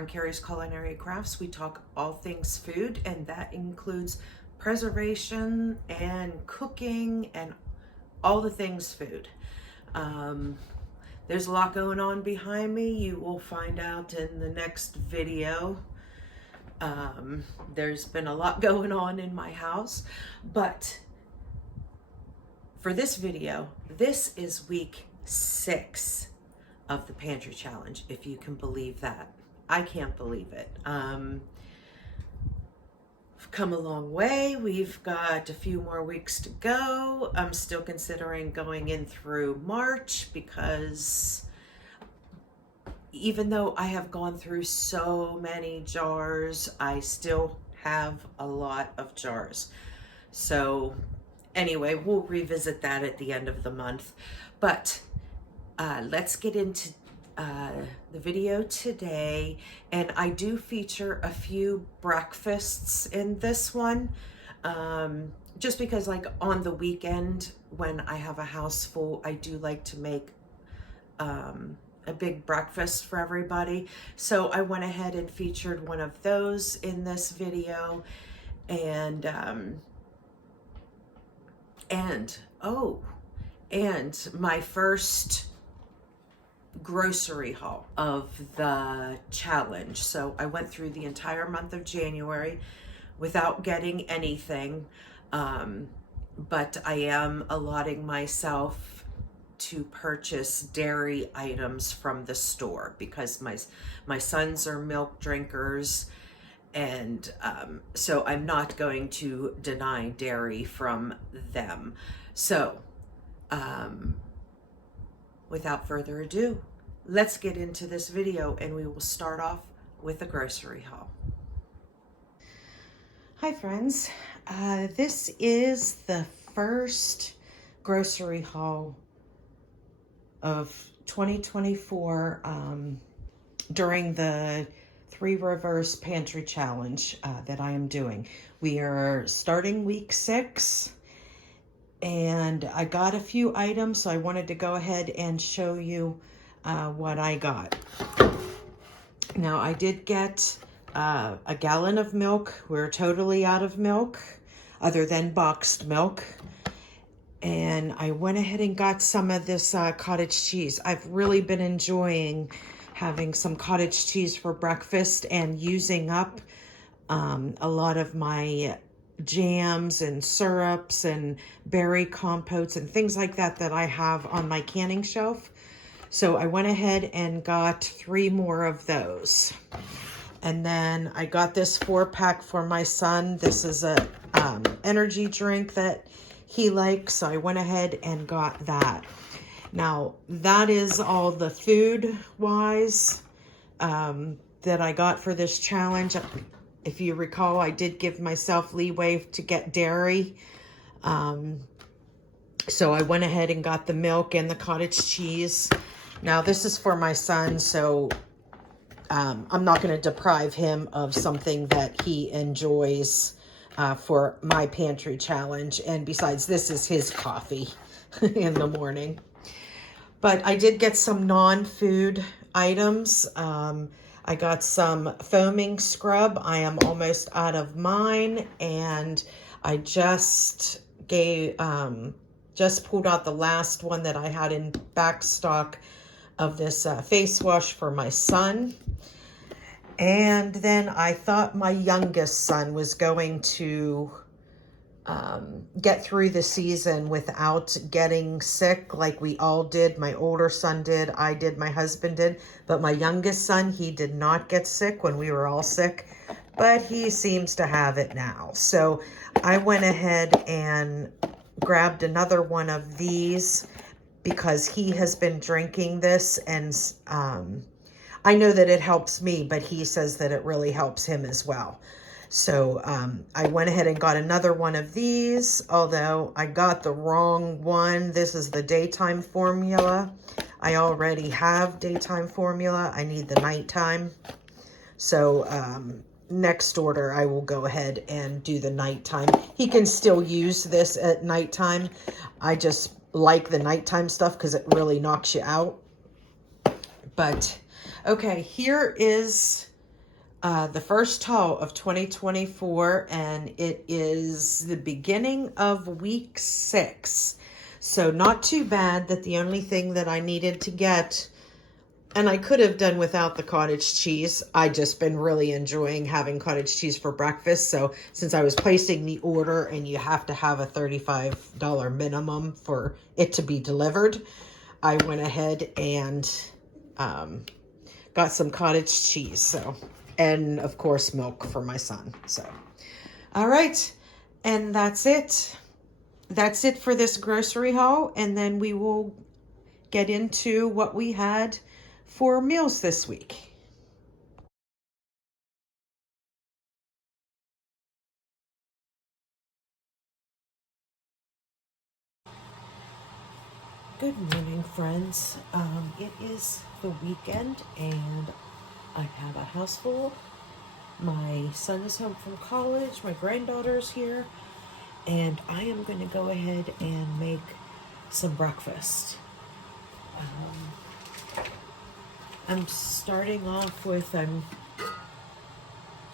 on Carrie's Culinary Crafts. We talk all things food, and that includes preservation and cooking and all the things food. There's a lot going on behind me. You will find out in the next video. There's been a lot going on in my house, but for this video, this is week 6 of the Pantry Challenge, if you can believe that. I can't believe it. We've come a long way. We've got a few more weeks to go. I'm still considering going in through March because even though I have gone through so many jars, I still have a lot of jars. So anyway, we'll revisit that at the end of the month. But let's get into the video today. And I do feature a few breakfasts in this one. Just because like on the weekend when I have a house full, I do like to make a big breakfast for everybody. So I went ahead and featured one of those in this video. And my first grocery haul of the challenge. So I went through the entire month of January without getting anything, but I am allotting myself to purchase dairy items from the store because my sons are milk drinkers, and so I'm not going to deny dairy from them. So without further ado, let's get into this video, and we will start off with a grocery haul. Hi friends, this is the first grocery haul of 2024 during the Three Rivers Pantry Challenge that I am doing. We are starting week 6, and I got a few items, so I wanted to go ahead and show you what I got. Now, I did get a gallon of milk. We're totally out of milk, other than boxed milk. And I went ahead and got some of this cottage cheese. I've really been enjoying having some cottage cheese for breakfast and using up a lot of my jams and syrups and berry compotes and things like that that I have on my canning shelf. So I went ahead and got 3 more of those. And then I got this 4-pack for my son. This is a energy drink that he likes, so I went ahead and got that. Now, that is all the food-wise that I got for this challenge. If you recall, I did give myself leeway to get dairy. So I went ahead and got the milk and the cottage cheese. Now, this is for my son, so I'm not going to deprive him of something that he enjoys for my pantry challenge. And besides, this is his coffee in the morning. But I did get some non-food items. I got some foaming scrub. I am almost out of mine, and I just pulled out the last one that I had in back stock of this face wash for my son. And then I thought my youngest son was going to get through the season without getting sick like we all did. My older son did, I did, my husband did. But my youngest son, he did not get sick when we were all sick. But he seems to have it now. So I went ahead and grabbed another one of these because he has been drinking this, and I know that it helps me, but he says that it really helps him as well. So I went ahead and got another one of these, although I got the wrong one. This is the daytime formula. I already have daytime formula. I need the nighttime. So next order, I will go ahead and do the nighttime. He can still use this at nighttime. I just like the nighttime stuff because it really knocks you out. But okay, here is the first haul of 2024, and it is the beginning of week 6. So not too bad. That the only thing that I needed to get, and I could have done without the cottage cheese. I just been really enjoying having cottage cheese for breakfast. So since I was placing the order and you have to have a $35 minimum for it to be delivered, I went ahead and got some cottage cheese. So, and of course milk for my son. So, all right. And that's it. That's it for this grocery haul. And then we will get into what we had for meals this week. Good morning, friends. It is the weekend and I have a house full. My son is home from college, my granddaughter's here, and I am going to go ahead and make some breakfast. I'm starting off with, I'm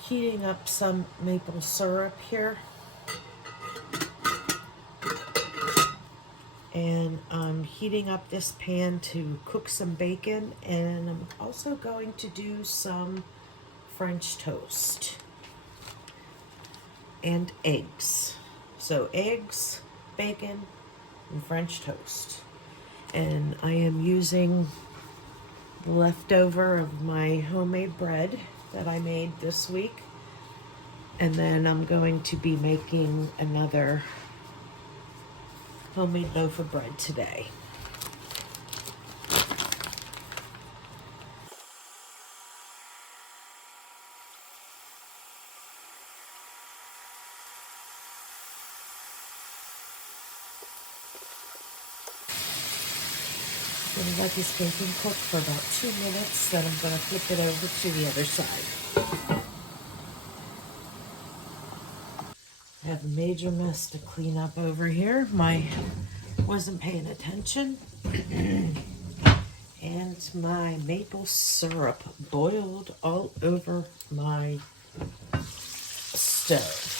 heating up some maple syrup here. And I'm heating up this pan to cook some bacon, and I'm also going to do some French toast and eggs. So eggs, bacon, and French toast. And I am using the leftover of my homemade bread that I made this week. And then I'm going to be making another homemade loaf of bread today. I'm going to let this bacon cook for about 2 minutes, then I'm going to flip it over to the other side. I have a major mess to clean up over here. Wasn't paying attention. And my maple syrup boiled all over my stove.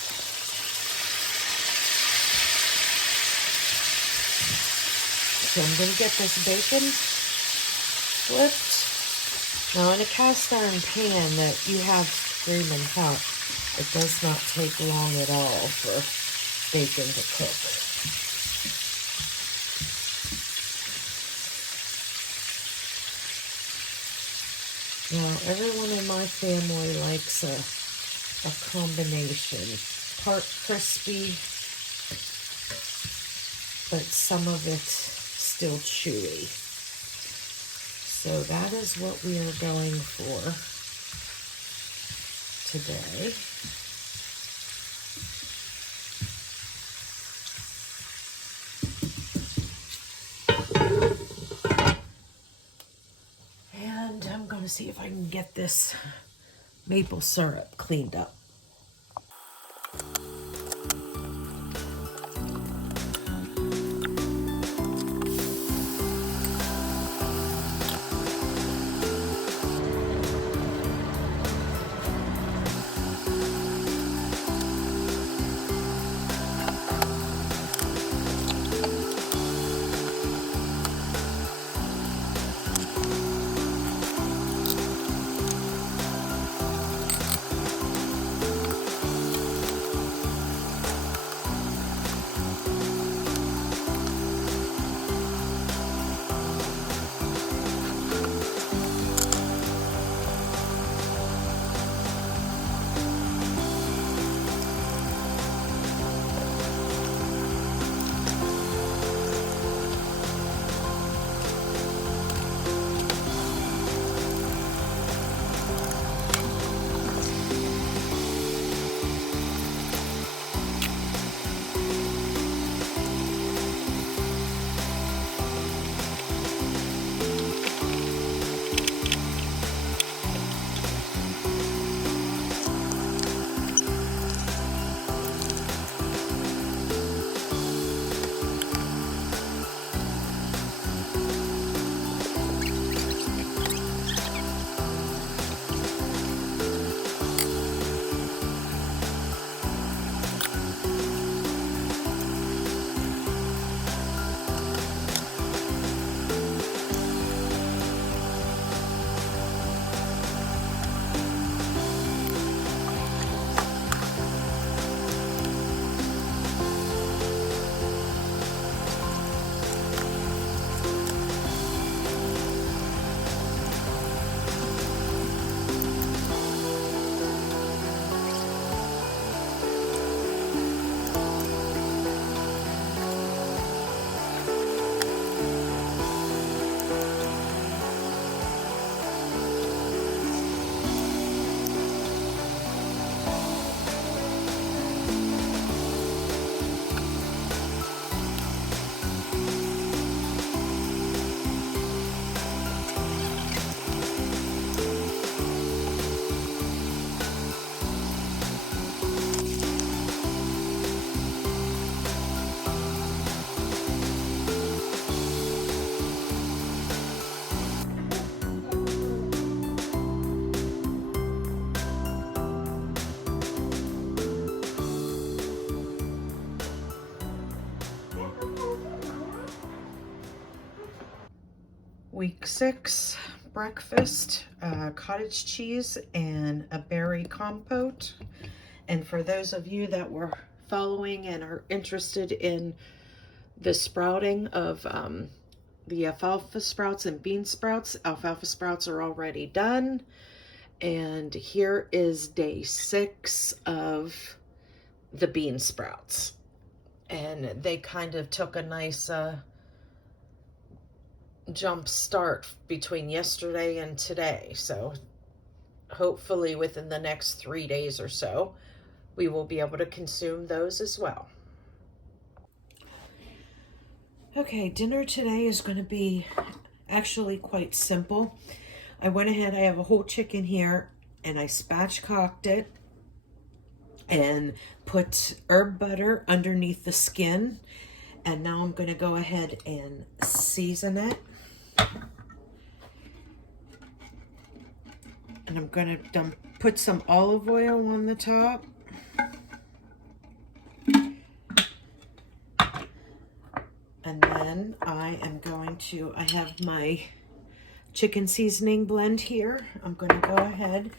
So I'm going to get this bacon flipped. Now in a cast iron pan that you have screaming hot, it does not take long at all for bacon to cook. Now everyone in my family likes a combination. Part crispy, but some of it still chewy. So that is what we are going for today. And I'm going to see if I can get this maple syrup cleaned up. Week 6 breakfast, cottage cheese and a berry compote. And for those of you that were following and are interested in the sprouting of the alfalfa sprouts and bean sprouts, alfalfa sprouts are already done. And here is day 6 of the bean sprouts. And they kind of took a nice jump start between yesterday and today. So hopefully within the next 3 days or so, we will be able to consume those as well. Okay, dinner today is going to be actually quite simple. I went ahead, I have a whole chicken here, and I spatchcocked it and put herb butter underneath the skin. And now I'm going to go ahead and season it. And I'm going to put some olive oil on the top. And then I have my chicken seasoning blend here. I'm going to go ahead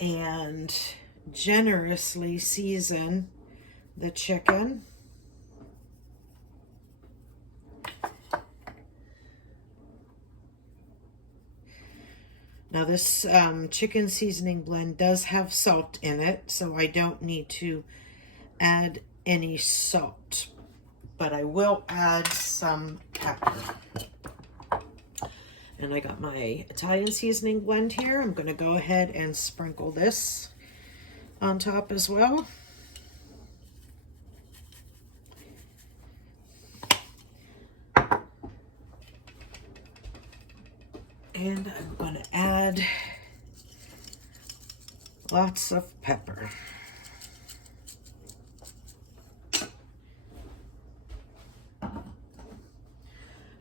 and generously season the chicken. Now this chicken seasoning blend does have salt in it, so I don't need to add any salt, but I will add some pepper. And I got my Italian seasoning blend here. I'm going to go ahead and sprinkle this on top as well. And I'm going to add lots of pepper.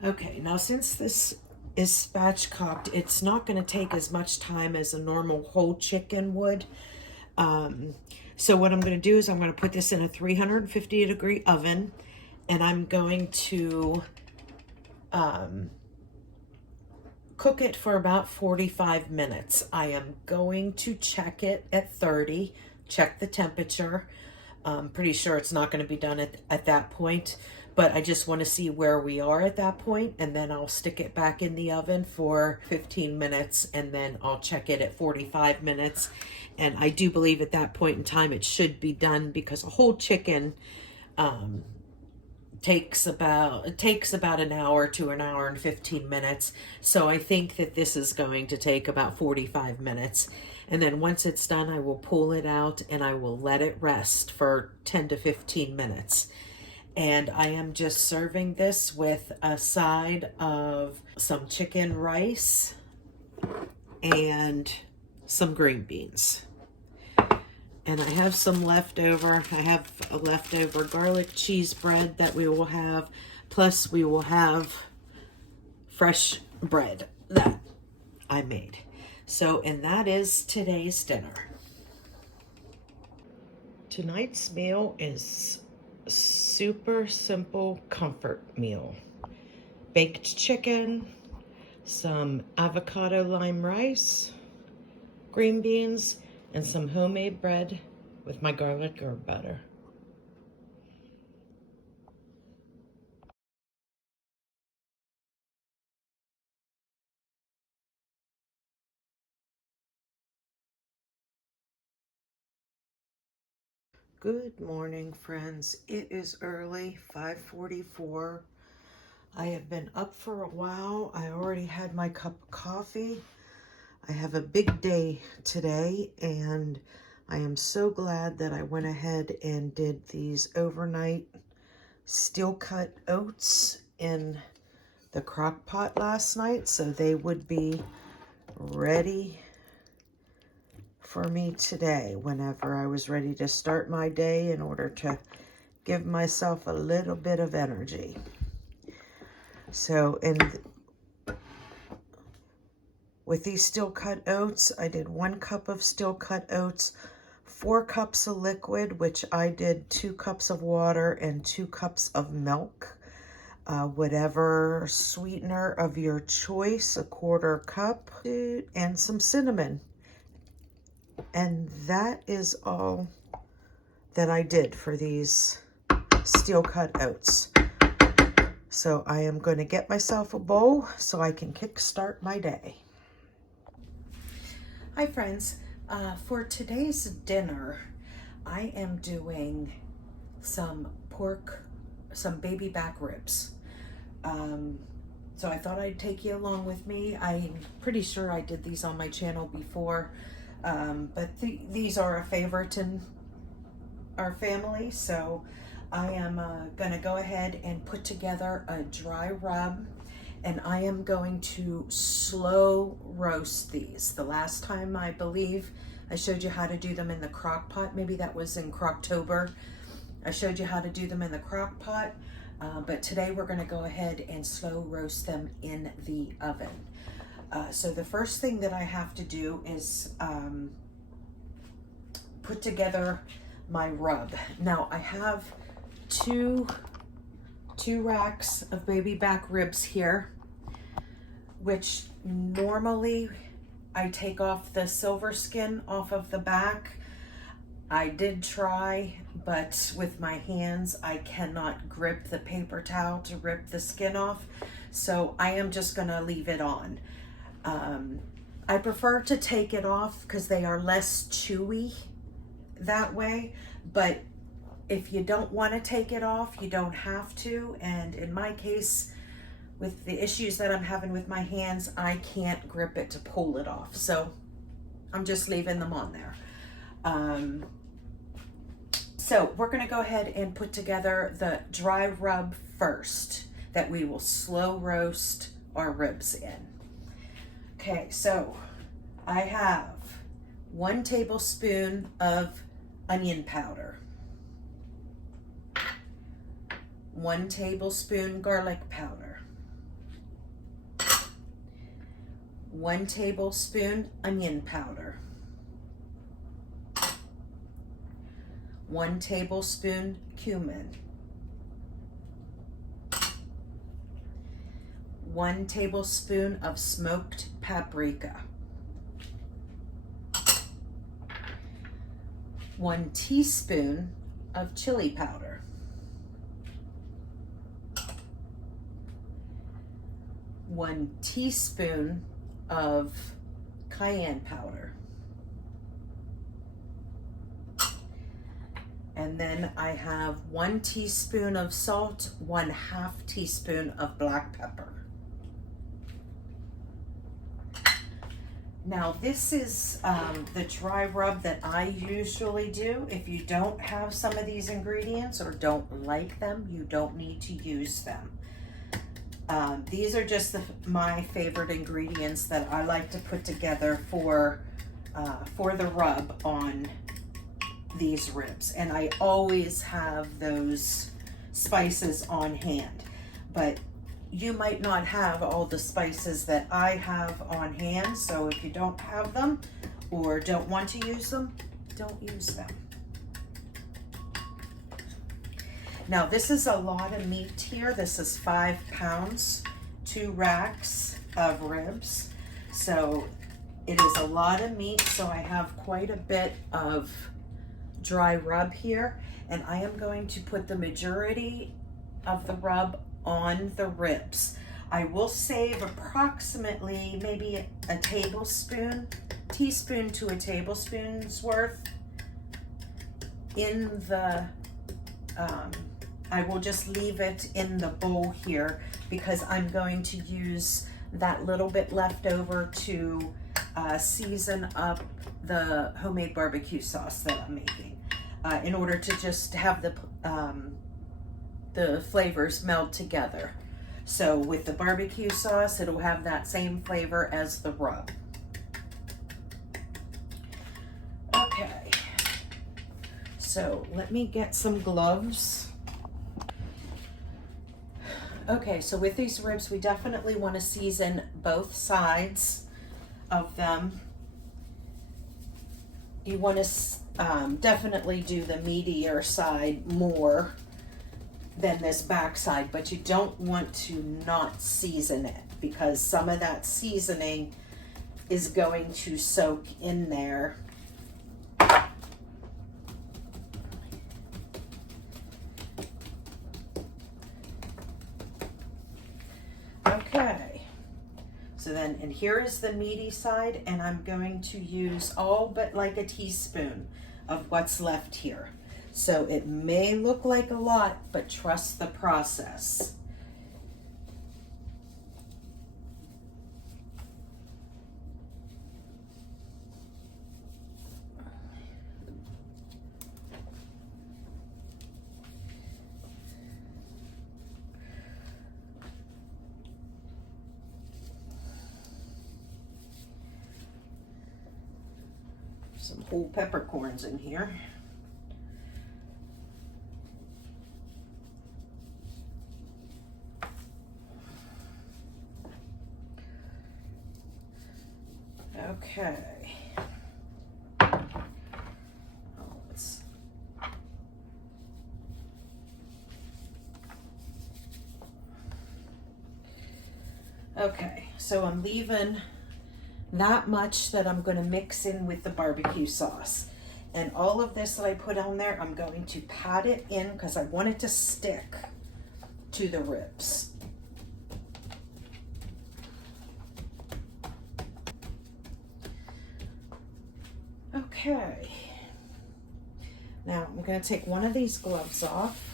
Okay, now since this is spatchcocked, it's not going to take as much time as a normal whole chicken would. So what I'm going to do is I'm going to put this in a 350-degree oven, and I'm going to cook it for about 45 minutes. I am going to check it at 30, check the temperature. I'm pretty sure it's not going to be done at that point, but I just want to see where we are at that point, and then I'll stick it back in the oven for 15 minutes, and then I'll check it at 45 minutes. And I do believe at that point in time it should be done, because a whole chicken takes about an hour to an hour and 15 minutes. So I think that this is going to take about 45 minutes. And then once it's done, I will pull it out and I will let it rest for 10 to 15 minutes. And I am just serving this with a side of some chicken rice and some green beans. And I have some leftover. I have a leftover garlic cheese bread that we will have. Plus we will have fresh bread that I made. So, and that is today's dinner. Tonight's meal is super simple comfort meal. Baked chicken, some avocado lime rice, green beans, and some homemade bread with my garlic herb butter. Good morning, friends. It is early, 5:44. I have been up for a while. I already had my cup of coffee. I have a big day today, and I am so glad that I went ahead and did these overnight steel cut oats in the crock pot last night, so they would be ready for me today whenever I was ready to start my day, in order to give myself a little bit of energy. So with these steel cut oats, I did 1 cup of steel cut oats, 4 cups of liquid, which I did 2 cups of water and 2 cups of milk. whatever sweetener of your choice, a 1/4 cup, and some cinnamon. And that is all that I did for these steel cut oats. So I am going to get myself a bowl so I can kickstart my day. Hi friends, for today's dinner, I am doing some baby back ribs. So I thought I'd take you along with me. I'm pretty sure I did these on my channel before, but these are a favorite in our family. So I am gonna go ahead and put together a dry rub, and I am going to slow roast these. The last time I believe I showed you how to do them in the crock pot, maybe that was in Croctober. I showed you how to do them in the crock pot, but today we're gonna go ahead and slow roast them in the oven. So the first thing that I have to do is put together my rub. Now I have two racks of baby back ribs here, which normally I take off the silver skin off of the back. I did try, but with my hands, I cannot grip the paper towel to rip the skin off. So I am just gonna leave it on. I prefer to take it off because they are less chewy that way. But if you don't wanna take it off, you don't have to. And in my case, with the issues that I'm having with my hands, I can't grip it to pull it off. So I'm just leaving them on there. So we're gonna go ahead and put together the dry rub first that we will slow roast our ribs in. Okay, so I have 1 tablespoon of onion powder, 1 tablespoon garlic powder, 1 tablespoon onion powder, 1 tablespoon cumin, 1 tablespoon of smoked paprika, 1 teaspoon of chili powder, 1 teaspoon of cayenne powder, and then I have 1 teaspoon of salt, 1/2 teaspoon of black pepper. Now this is the dry rub that I usually do. If you don't have some of these ingredients or don't like them, you don't need to use them. These are just my favorite ingredients that I like to put together for the rub on these ribs, and I always have those spices on hand. But you might not have all the spices that I have on hand, so if you don't have them or don't want to use them, don't use them. Now this is a lot of meat here. This is 5 pounds, 2 racks of ribs. So it is a lot of meat, so I have quite a bit of dry rub here, and I am going to put the majority of the rub on the ribs. I will save approximately maybe a teaspoon to a tablespoon's worth in the, I will just leave it in the bowl here because I'm going to use that little bit left over to season up the homemade barbecue sauce that I'm making in order to just have the flavors meld together. So with the barbecue sauce, it'll have that same flavor as the rub. Okay, so let me get some gloves. Okay, so with these ribs, we definitely want to season both sides of them. You want to definitely do the meatier side more than this backside, but you don't want to not season it because some of that seasoning is going to soak in there. Okay, so then, and here is the meaty side, and I'm going to use all but like a teaspoon of what's left here. So it may look like a lot, but trust the process. Some whole peppercorns in here. Okay. Okay, so I'm leaving that much that I'm going to mix in with the barbecue sauce. And all of this that I put on there, I'm going to pat it in because I want it to stick to the ribs. Okay. Now I'm going to take one of these gloves off.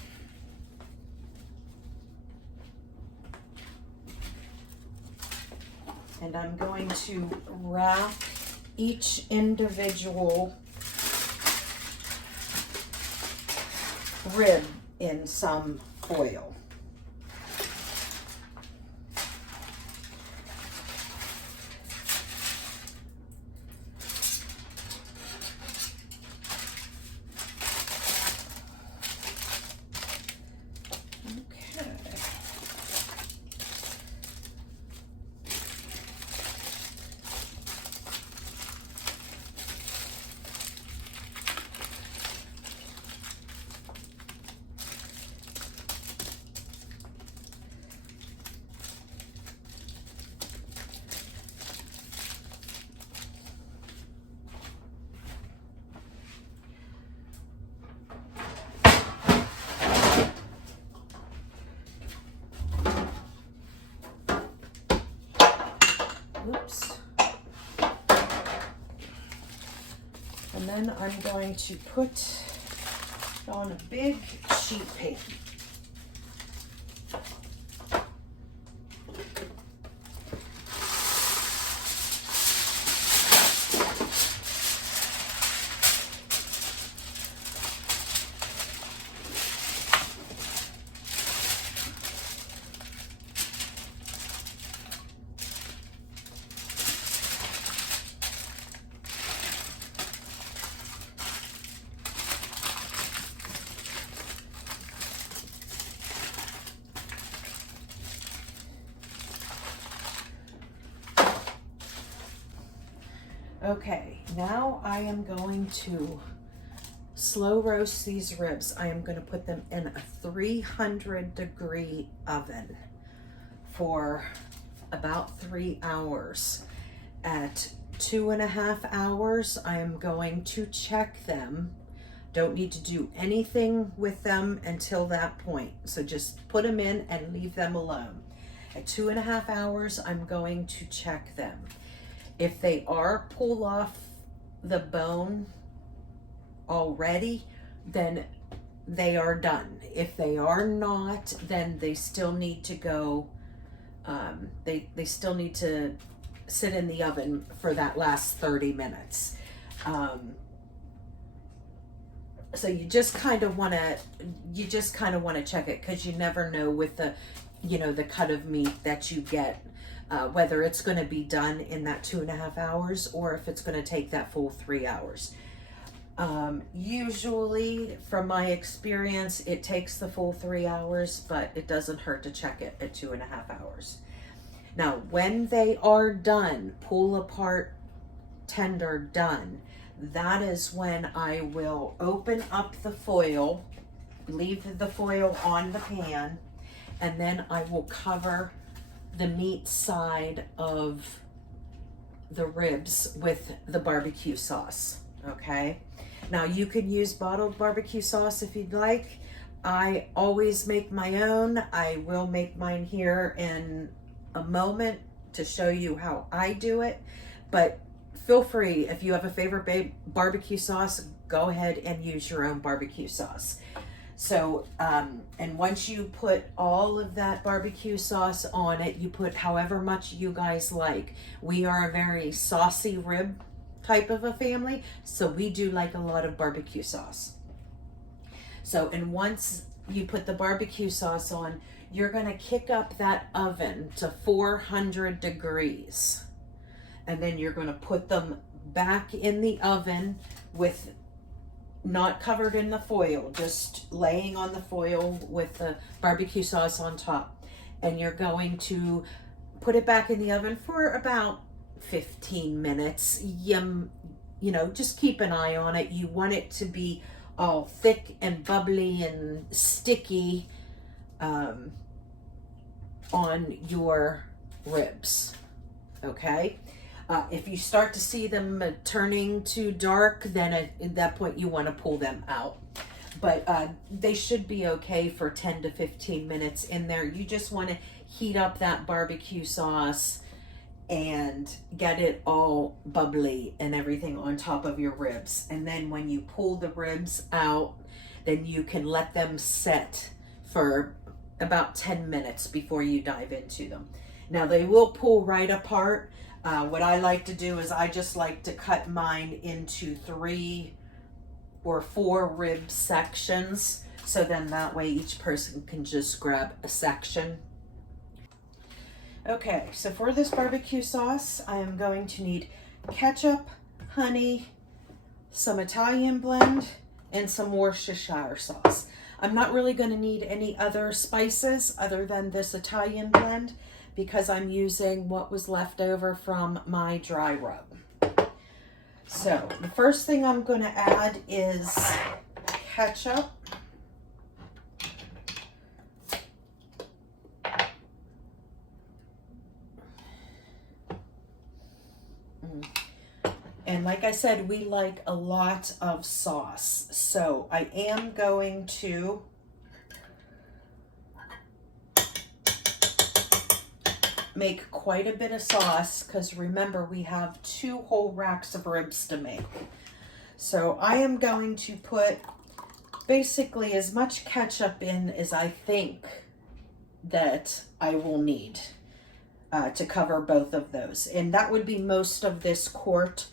And I'm going to wrap each individual rib in some foil. Oops. And then I'm going to put on a big sheet pan. Okay, now I am going to slow roast these ribs. I am going to put them in a 300-degree oven for about 3 hours. At 2.5 hours, I am going to check them. Don't need to do anything with them until that point. So just put them in and leave them alone. At 2.5 hours, I'm going to check them. If they are pulled off the bone already, then they are done. If they are not, then they still need to go, they still need to sit in the oven for that last 30 minutes. So you just kind of want to check it, because you never know with the, the cut of meat that you get, whether it's going to be done in that 2.5 hours or if it's going to take that full 3 hours. Usually, from my experience, it takes the full 3 hours, but it doesn't hurt to check it at 2.5 hours. Now, when they are done, pull apart, tender, done, that is when I will open up the foil leave the foil on the pan, and then I will cover the meat side of the ribs with the barbecue sauce, okay? Now you could use bottled barbecue sauce if you'd like. I always make my own. I will make mine here in a moment to show you how I do it, but feel free, if you have a favorite barbecue sauce, go ahead and use your own barbecue sauce. So, and once you put all of that barbecue sauce on it, you put however much you guys like. We are a very saucy rib type of a family, so we do like a lot of barbecue sauce. So, and once you put the barbecue sauce on, you're gonna kick up that oven to 400 degrees. And then you're gonna put them back in the oven with not covered in the foil, just laying on the foil with the barbecue sauce on top. And you're going to put it back in the oven for about 15 minutes. You know, just keep an eye on it. You want it to be all thick and bubbly and sticky on your ribs, okay? If you start to see them turning too dark, then at that point you want to pull them out. But they should be okay for 10 to 15 minutes in there. You just want to heat up that barbecue sauce and get it all bubbly and everything on top of your ribs. And then when you pull the ribs out, then you can let them set for about 10 minutes before you dive into them. Now they will pull right apart. What I like to do is I just like to cut mine into 3 or 4 rib sections. So then that way each person can just grab a section. Okay, so for this barbecue sauce, I am going to need ketchup, honey, some Italian blend, and some Worcestershire sauce. I'm not really going to need any other spices other than this Italian blend, because I'm using what was left over from my dry rub. So the first thing I'm going to add is ketchup. And like I said, we like a lot of sauce. So I am going to make quite a bit of sauce, because remember, we have 2 whole racks of ribs to make. So I am going to put basically as much ketchup in as I think that I will need to cover both of those. And that would be most of this quart.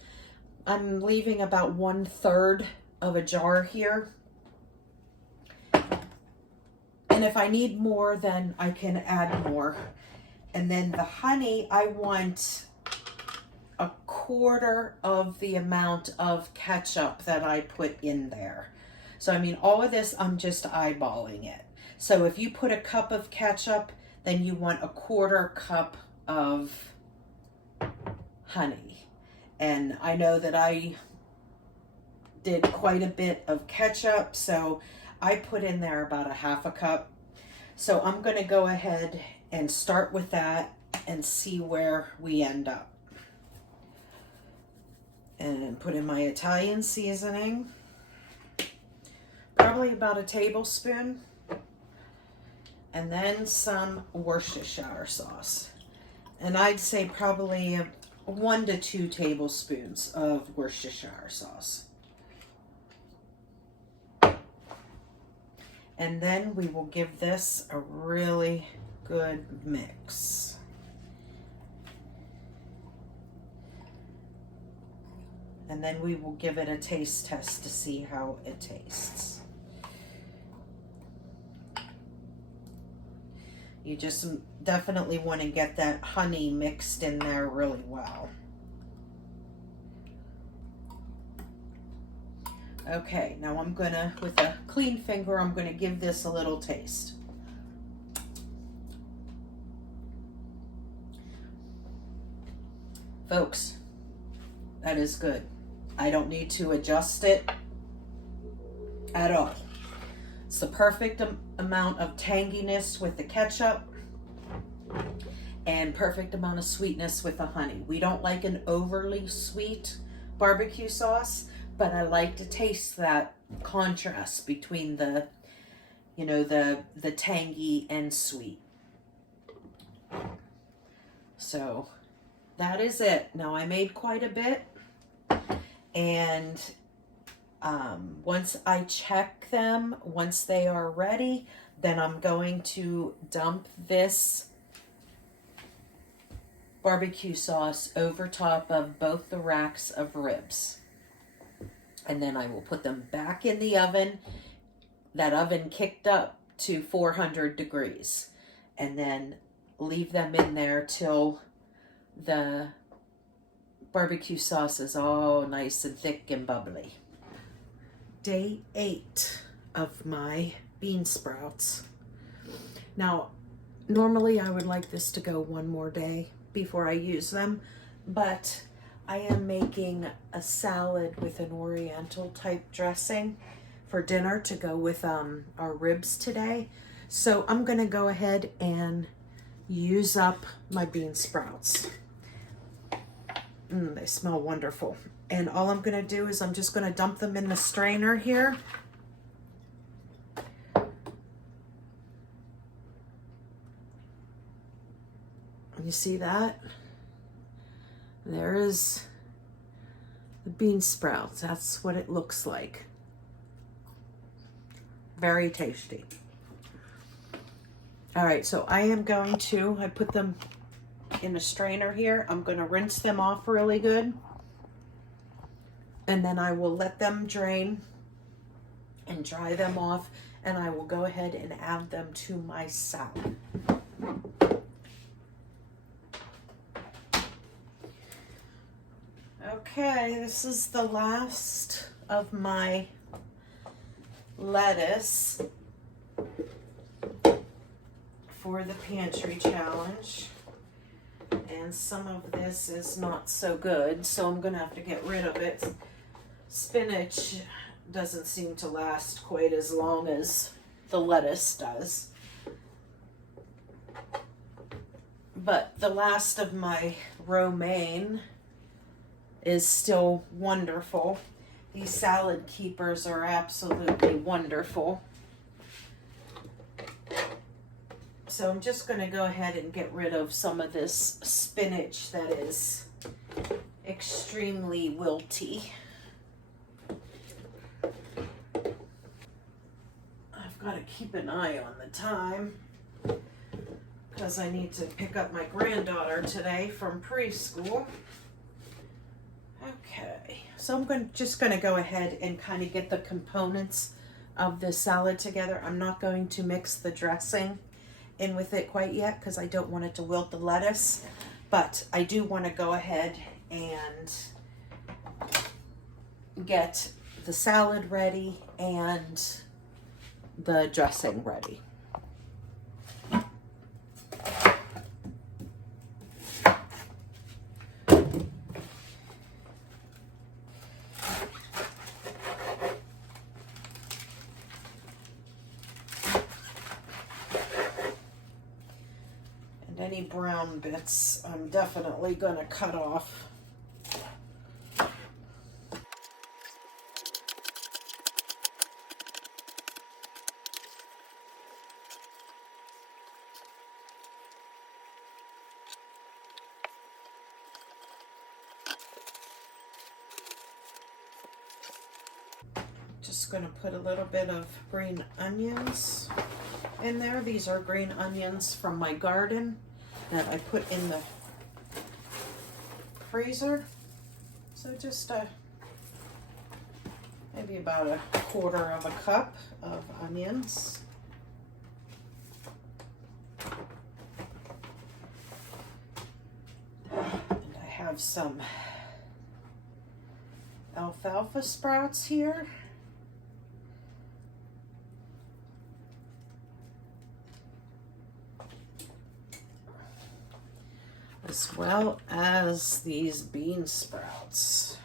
I'm leaving about 1/3 of a jar here. And if I need more, then I can add more. And then the honey, I want 1/4 of the amount of ketchup that I put in there. So, I mean, all of this, I'm just eyeballing it. So if you put a cup of ketchup, then you want 1/4 cup of honey. And I know that I did quite a bit of ketchup, so I put in there about 1/2 cup. So I'm going to go ahead and start with that and see where we end up. And put in my Italian seasoning, probably about 1 tablespoon, and then some Worcestershire sauce. And I'd say probably 1 to 2 tablespoons of Worcestershire sauce. And then we will give this a really good mix. And then we will give it a taste test to see how it tastes. You just definitely want to get that honey mixed in there really well. Okay, now I'm gonna, with a clean finger, I'm gonna give this a little taste. Folks, that is good. I don't need to adjust it at all. It's the perfect amount of tanginess with the ketchup and perfect amount of sweetness with the honey. We don't like an overly sweet barbecue sauce, but I like to taste that contrast between the, you know, the tangy and sweet. So that is it. Now I made quite a bit, and once I check them, once they are ready, then I'm going to dump this barbecue sauce over top of both the racks of ribs. And then I will put them back in the oven, that oven kicked up to 400 degrees, and then leave them in there till the barbecue sauce is all nice and thick and bubbly. Day 8 of my bean sprouts. Now, normally I would like this to go one more day before I use them, but I am making a salad with an oriental type dressing for dinner to go with our ribs today. So I'm gonna go ahead and use up my bean sprouts. They smell wonderful. And all I'm gonna do is I'm just gonna dump them in the strainer here. You see that? There is the bean sprouts. That's what it looks like. Very tasty. All right, so I put them in a strainer here. I'm gonna rinse them off really good. And then I will let them drain and dry them off, and I will go ahead and add them to my salad. Okay, this is the last of my lettuce for the pantry challenge. And some of this is not so good, so I'm gonna have to get rid of it. Spinach doesn't seem to last quite as long as the lettuce does. But the last of my romaine is still wonderful. These salad keepers are absolutely wonderful. So I'm just going to go ahead and get rid of some of this spinach that is extremely wilty. I've got to keep an eye on the time because I need to pick up my granddaughter today from preschool. Okay, so I'm just going to go ahead and kind of get the components of the salad together. I'm not going to mix the dressing in with it quite yet because I don't want it to wilt the lettuce, but I do want to go ahead and get the salad ready and the dressing ready. Any brown bits I'm definitely going to cut off. Just going to put a little bit of green onions in there. These are green onions from my garden that I put in the freezer. So just maybe about a quarter of a cup of onions. And I have some alfalfa sprouts here. As well as these bean sprouts.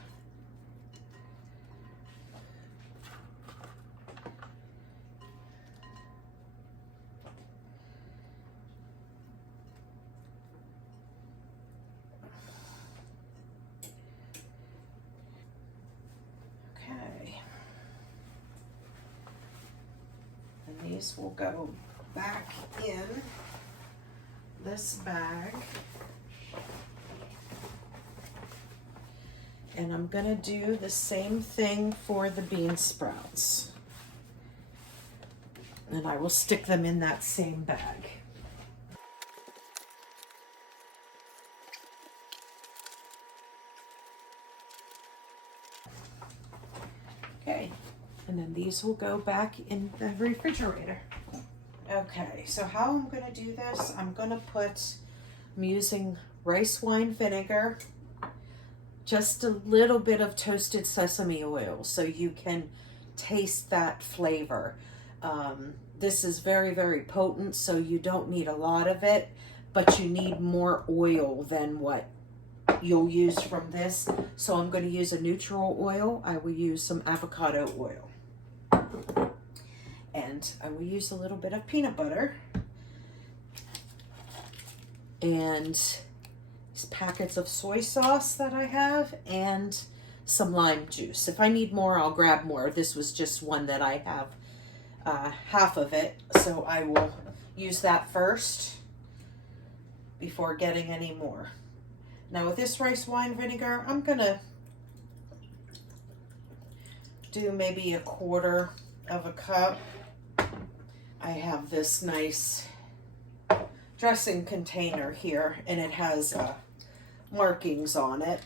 these will go back in this bag. And I'm gonna do the same thing for the bean sprouts. And I will stick them in that same bag. Okay, and then these will go back in the refrigerator. Okay, so how I'm gonna do this, I'm using rice wine vinegar, just a little bit of toasted sesame oil so you can taste that flavor. This is very, very potent, so you don't need a lot of it, but you need more oil than what you'll use from this. So I'm going to use a neutral oil. I will use some avocado oil. And I will use a little bit of peanut butter. And these packets of soy sauce that I have, and some lime juice. If I need more, I'll grab more. This was just one that I have half of it, so I will use that first before getting any more. Now with this rice wine vinegar, I'm gonna do maybe 1/4 of a cup. I have this nice dressing container here, and it has markings on it.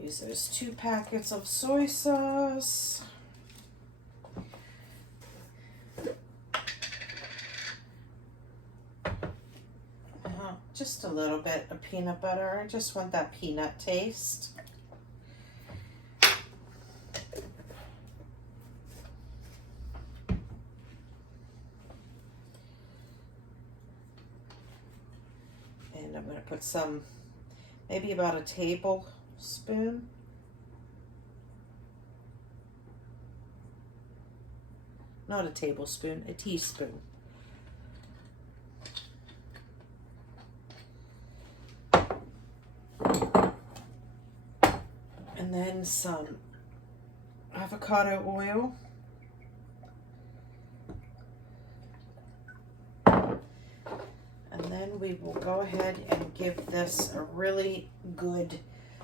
Use those 2 packets of soy sauce. Just a little bit of peanut butter. I just want that peanut taste. And I'm going to put some, maybe about a tablespoon. Not a tablespoon, a teaspoon. And then some avocado oil. And then we will go ahead and give this a really good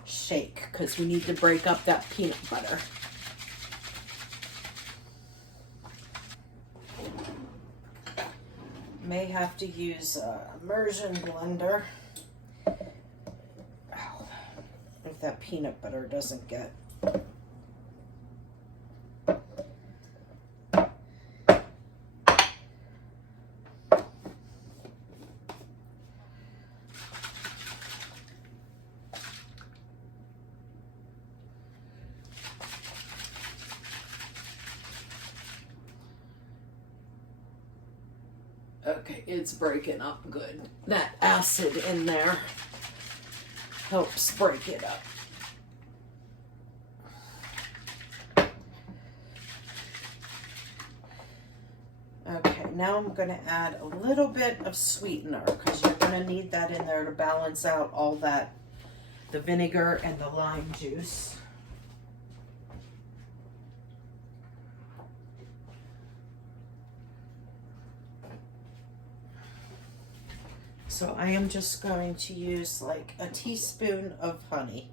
shake, because we need to break up that peanut butter. May have to use an immersion blender. If that peanut butter doesn't get. Okay, it's breaking up good. That acid in there helps break it up. Okay, now I'm going to add a little bit of sweetener, because you're going to need that in there to balance out all that, the vinegar and the lime juice. So I am just going to use like a teaspoon of honey.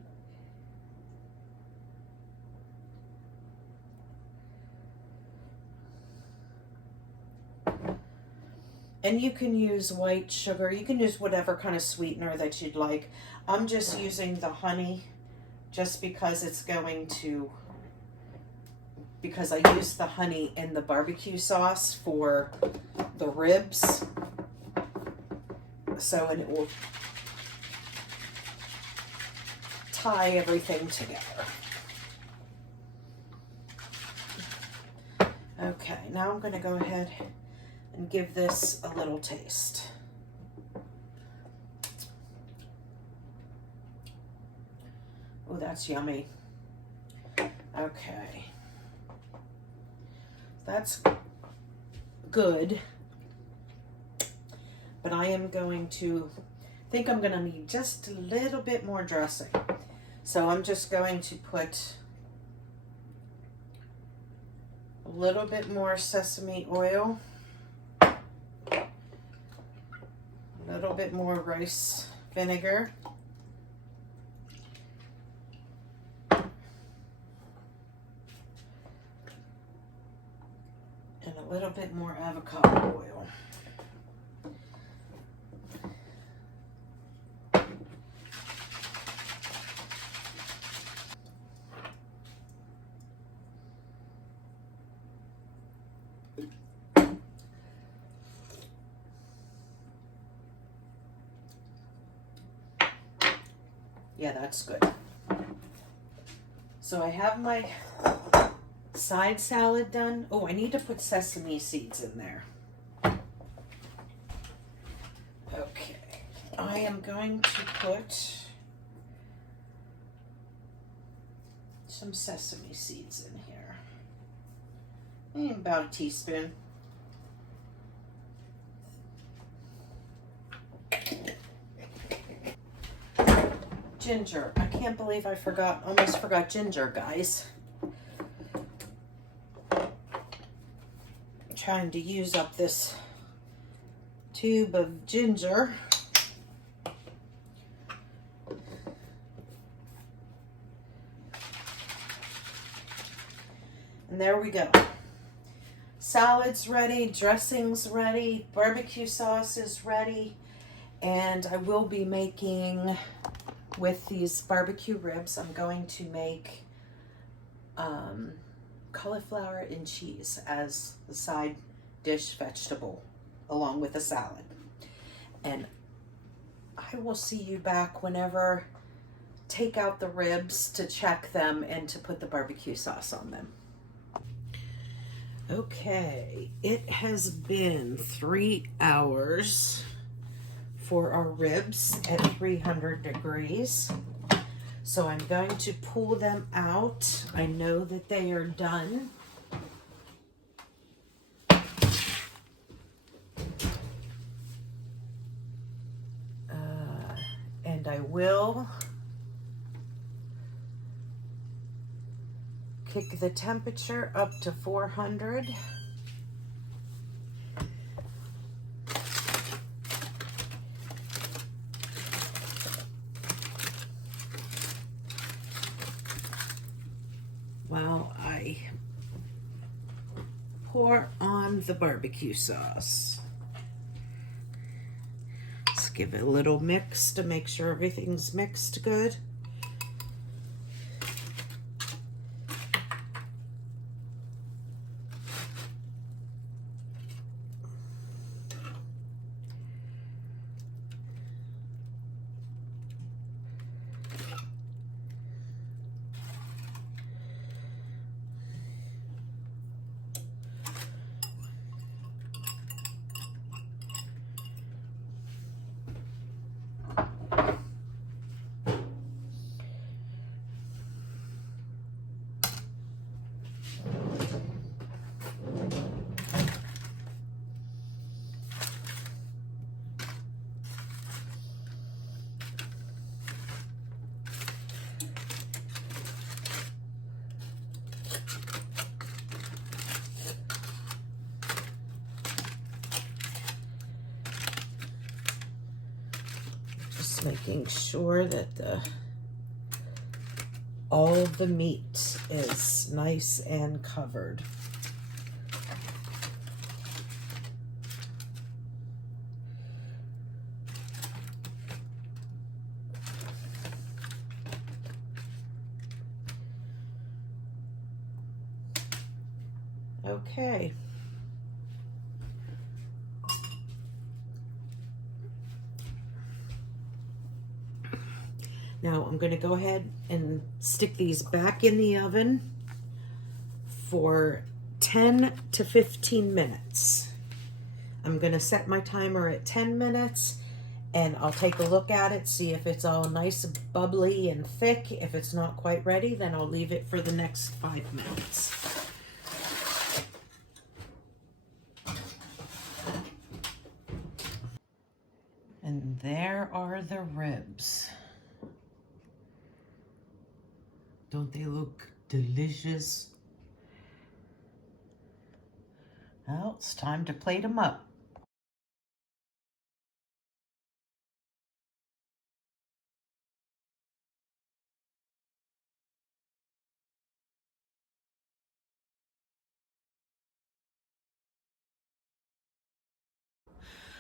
And you can use white sugar. You can use whatever kind of sweetener that you'd like. I'm just using the honey just because it's going to, because I used the honey in the barbecue sauce for the ribs. So, and it will tie everything together. Okay, now I'm going to go ahead and give this a little taste. Oh, that's yummy. Okay. that's good. But I am going to, think I'm going to need just a little bit more dressing. So I'm just going to put a little bit more sesame oil, a little bit more rice vinegar, and a little bit more avocado oil. Yeah, that's good. So I have my side salad done. Oh, I need to put sesame seeds in there. Okay, I am going to put some sesame seeds in here. About a teaspoon. Ginger. I can't believe I almost forgot ginger, guys. I'm trying to use up this tube of ginger. And there we go. Salad's ready, dressing's ready, barbecue sauce is ready, and I will be making, with these barbecue ribs, I'm going to make cauliflower and cheese as the side dish vegetable along with a salad. And I will see you back whenever take out the ribs to check them and to put the barbecue sauce on them. Okay, it has been 3 hours for our ribs at 300 degrees. So I'm going to pull them out. I know that they are done. And I will kick the temperature up to 400. While I pour on the barbecue sauce. Let's give it a little mix to make sure everything's mixed good. Making sure that all of the meat is nice and covered. Okay. Now I'm going to go ahead and stick these back in the oven for 10 to 15 minutes. I'm going to set my timer at 10 minutes and I'll take a look at it, see if it's all nice, bubbly, and thick. If it's not quite ready, then I'll leave it for the next 5 minutes. are the ribs. Don't they look delicious? Well, it's time to plate them up.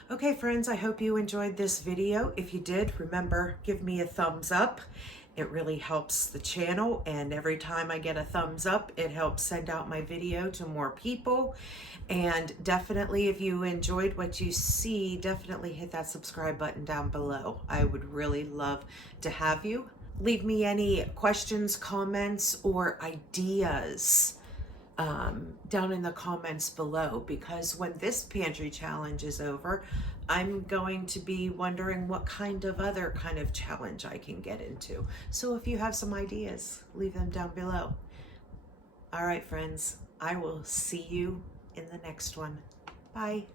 Okay, friends, I hope you enjoyed this video. If you did, remember, give me a thumbs up. It really helps the channel, and every time I get a thumbs up, it helps send out my video to more people. And definitely, if you enjoyed what you see, definitely hit that subscribe button down below. I would really love to have you. Leave me any questions, comments, or ideas down in the comments below, because when this pantry challenge is over, I'm going to be wondering what other kind of challenge I can get into. So if you have some ideas, leave them down below. All right, friends, I will see you in the next one. Bye.